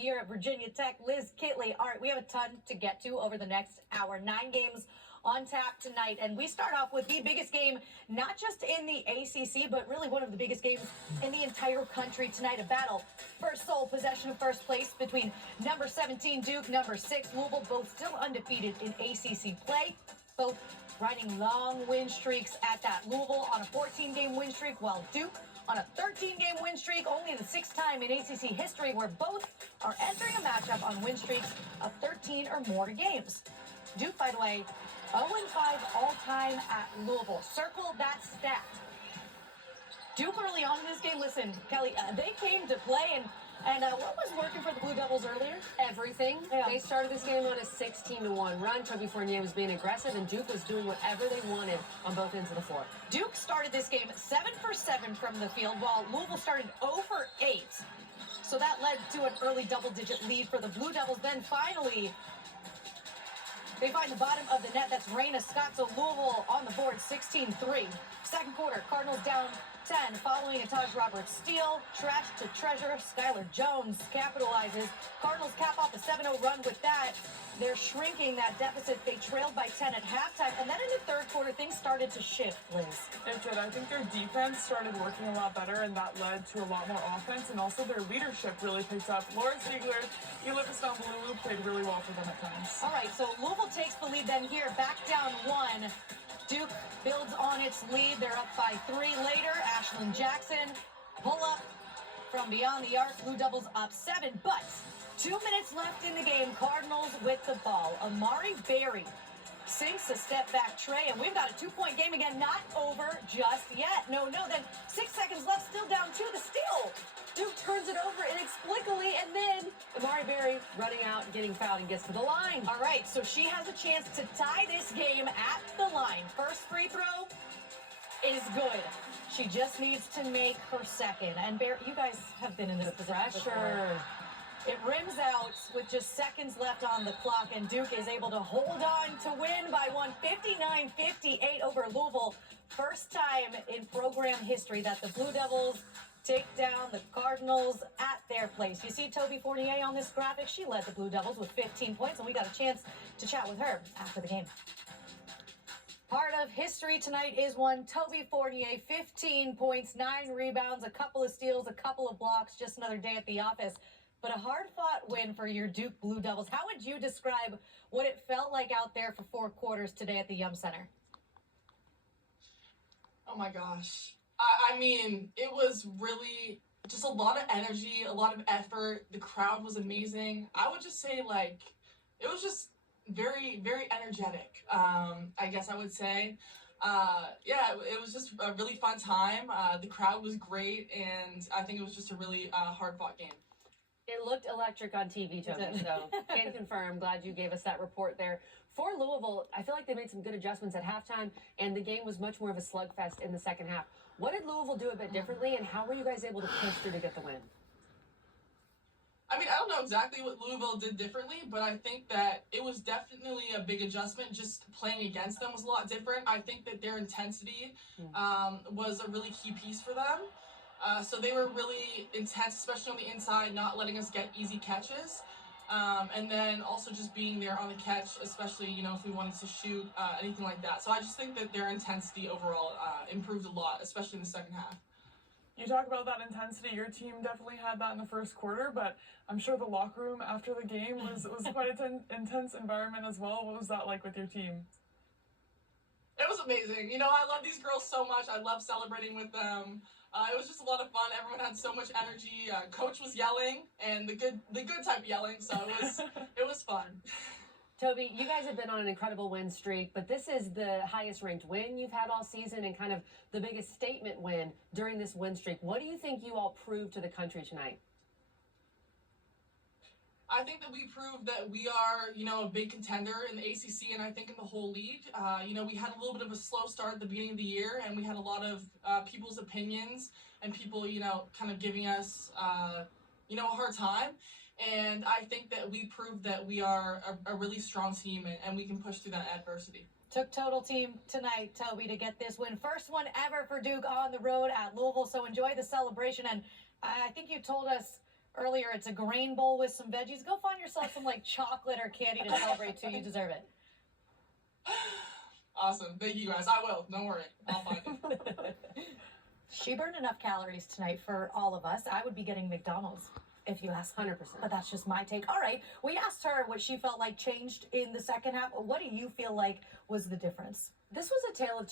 Here at Virginia Tech, Liz Kitley. All right, we have a ton to get to over the next hour. 9 games on tap tonight, and we start off with the biggest game, not just in the ACC, but really one of the biggest games in the entire country tonight. A battle for sole possession of first place between number 17 Duke, number 6 Louisville, both still undefeated in ACC play, both riding long win streaks at that. Louisville on a 14-game win streak, while Duke on a 13-game win streak, only the 6th time in ACC history where both are entering a matchup on win streaks of 13 or more games. Duke, by the way, 0-5 all-time at Louisville. Circle that stat. Duke early on in this game, listen, Kelly, they came to play, and what was working for the Blue Devils earlier? Everything. Yeah. They started this game on a 16-1 run. Toby Fournier was being aggressive, and Duke was doing whatever they wanted on both ends of the floor. Duke started this game 7 for 7 from the field, while Louisville started 0 for 8. So that led to an early double-digit lead for the Blue Devils. Then finally, they find the bottom of the net. That's Raina Scott. So Louisville on the board, 16-3. Second quarter, Cardinals down 10 following a Taj Roberts steal. Trash to treasure. Skylar Jones capitalizes. Cardinals cap off a 7-0 run with that. They're shrinking that deficit. They trailed by 10 at halftime. And then in the third quarter, things started to shift, Liz. It did. I think their defense started working a lot better, and that led to a lot more offense. And also their leadership really picked up. Lauren Ziegler, Ela Istanbulou played really well for them at times. All right, so Louisville takes the lead then here, back down 1. Duke builds on its lead. They're up by 3 later. Ashlyn Jackson, pull up from beyond the arc. Blue Devils up 7, but 2 minutes left in the game. Cardinals with the ball. Amari Berry sinks a step-back tray, and we've got a 2-point game again. Not over just yet. No. Then 6 seconds left, still down 2. The steal. Duke turns it over inexplicably, and then Amari Berry running out and getting fouled and gets to the line. All right, so she has a chance to tie this game at the line. First free throw is good. She just needs to make her second. And Bear, you guys have been in this position before. Pressure. It rims out with just seconds left on the clock, and Duke is able to hold on to win by 59-58 over Louisville. First time in program history that the Blue Devils take down the Cardinals at their place. You see Toby Fournier on this graphic? She led the Blue Devils with 15 points, and we got a chance to chat with her after the game. Part of history tonight is one Toby Fournier, 15 points, 9 rebounds, a couple of steals, a couple of blocks, just another day at the office. But a hard-fought win for your Duke Blue Devils. How would you describe what it felt like out there for 4 quarters today at the Yum Center? Oh my gosh. I mean, it was really just a lot of energy, a lot of effort. The crowd was amazing. I would just say, it was just very, very energetic, I guess I would say. Yeah, it was just a really fun time. The crowd was great, and I think it was just a really hard-fought game. It looked electric on TV, Toby, so can confirm. Glad you gave us that report there. For Louisville, I feel like they made some good adjustments at halftime, and the game was much more of a slugfest in the second half. What did Louisville do a bit differently, and how were you guys able to push through to get the win? I mean, I don't know exactly what Louisville did differently, but I think that it was definitely a big adjustment. Just playing against them was a lot different. I think that their intensity was a really key piece for them. So they were really intense, especially on the inside, not letting us get easy catches. And then also just being there on the catch, especially, if we wanted to shoot, anything like that. So I just think that their intensity overall improved a lot, especially in the second half. You talk about that intensity. Your team definitely had that in the first quarter, but I'm sure the locker room after the game was quite an intense environment as well. What was that like with your team? It was amazing. I love these girls so much. I love celebrating with them. It was just a lot of fun. Everyone had so much energy. Coach was yelling, and the good type yelling. So it was fun. Toby, you guys have been on an incredible win streak, but this is the highest ranked win you've had all season and kind of the biggest statement win during this win streak. What do you think you all proved to the country tonight? I think that we proved that we are, a big contender in the ACC and I think in the whole league. We had a little bit of a slow start at the beginning of the year, and we had a lot of people's opinions and people, kind of giving us, a hard time. And I think that we proved that we are a really strong team and we can push through that adversity. Took total team tonight, Toby, to get this win. First one ever for Duke on the road at Louisville, so enjoy the celebration. And I think you told us earlier. It's a grain bowl with some veggies. Go find yourself some like chocolate or candy to celebrate too. You deserve it. Awesome. Thank you guys. I will. Don't worry. I'll find it. She burned enough calories tonight for all of us. I would be getting McDonald's if you ask me. 100%. But that's just my take. All right. We asked her what she felt like changed in the second half. What do you feel like was the difference? This was a tale of two